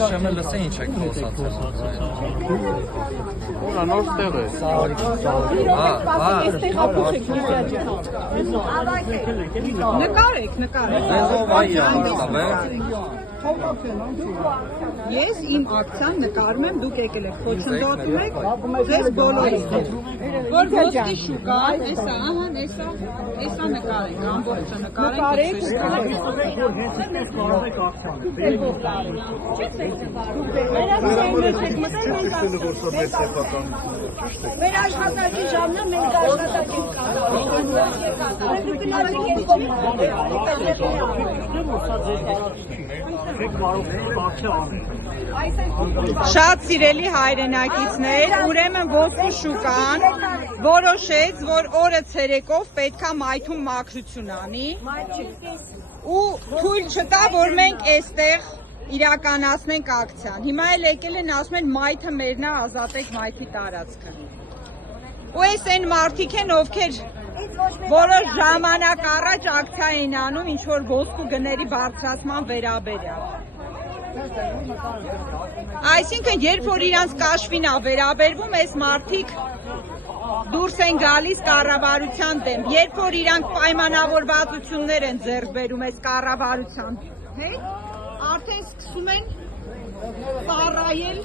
Շեմը լսե ինչ եք խոսացել։ Ուրա նոր տեղ է։ Նկարեք։ Ես իմ ակցիան նկարում եմ, դուք եկել եք խոչընդոտում եք, ձեզ բոլորից որ ոսկի շուկան, էսա, ահա, էսա նկարեք, ամբողջը նկարեք։ Մեր աշխատանքի ժամն է, մենք աշխատանք Շատ սիրելի հայրենակիցներ, ուրեմն ոսկու շուկան որոշեց, որ օրը ցերեկով պետքա մայթում մաքրություն անի ու թույլ չտա, որ մենք այստեղ իրականացնենք ակցիան։ Հիմա էլ եկել են ասում են մայթը մերն է, ազատեք մայթի տարածքը։ Ու այս այն մարդիկ են, ովքեր որոշ ժամանակ առաջ ակցիա են անում ինչ որ ոսկու գների բարձրացման վերաբերյալ։ Այսինքն, երբ որ իրանց կաշվին է վերաբերվում, այս մարդիկ դուրս են գալիս կառավարության դեմ, երբ որ իրանք պայմանավորվածություններ են ձեռք բերում այս կառավարության հետ, արդեն սկսում են ծառայել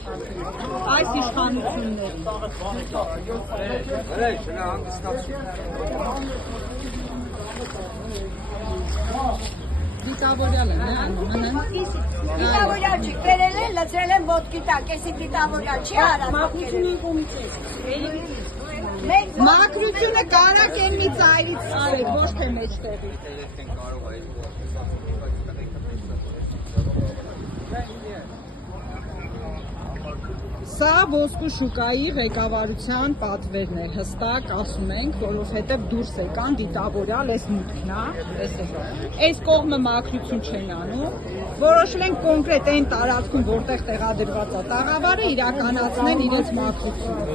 այս իշխանություններին։ Դիտավորյալ են, դիտավորյալ չի, կերել են, լծրել են ոտքի տակ, էսի դիտավորյալ չի արած։ Մաքրությունը կոմից է։ Մաքրությունը կարակ են մի ծայրից արեք, ոչ թե մեջտեղի։ Սա ոսկու շուկայի ղեկավարության պատվերն է, հստակ ասում ենք, որովհետև դուրս եկան դիտավորյալ, այս մուտքն է, այս կողմը մաքրություն չեն անում, որոշել են կոնկրետ այն տարածքում, որտեղ տեղադրված է տաղավարը, իրականացնել իրենց մաքրությունը։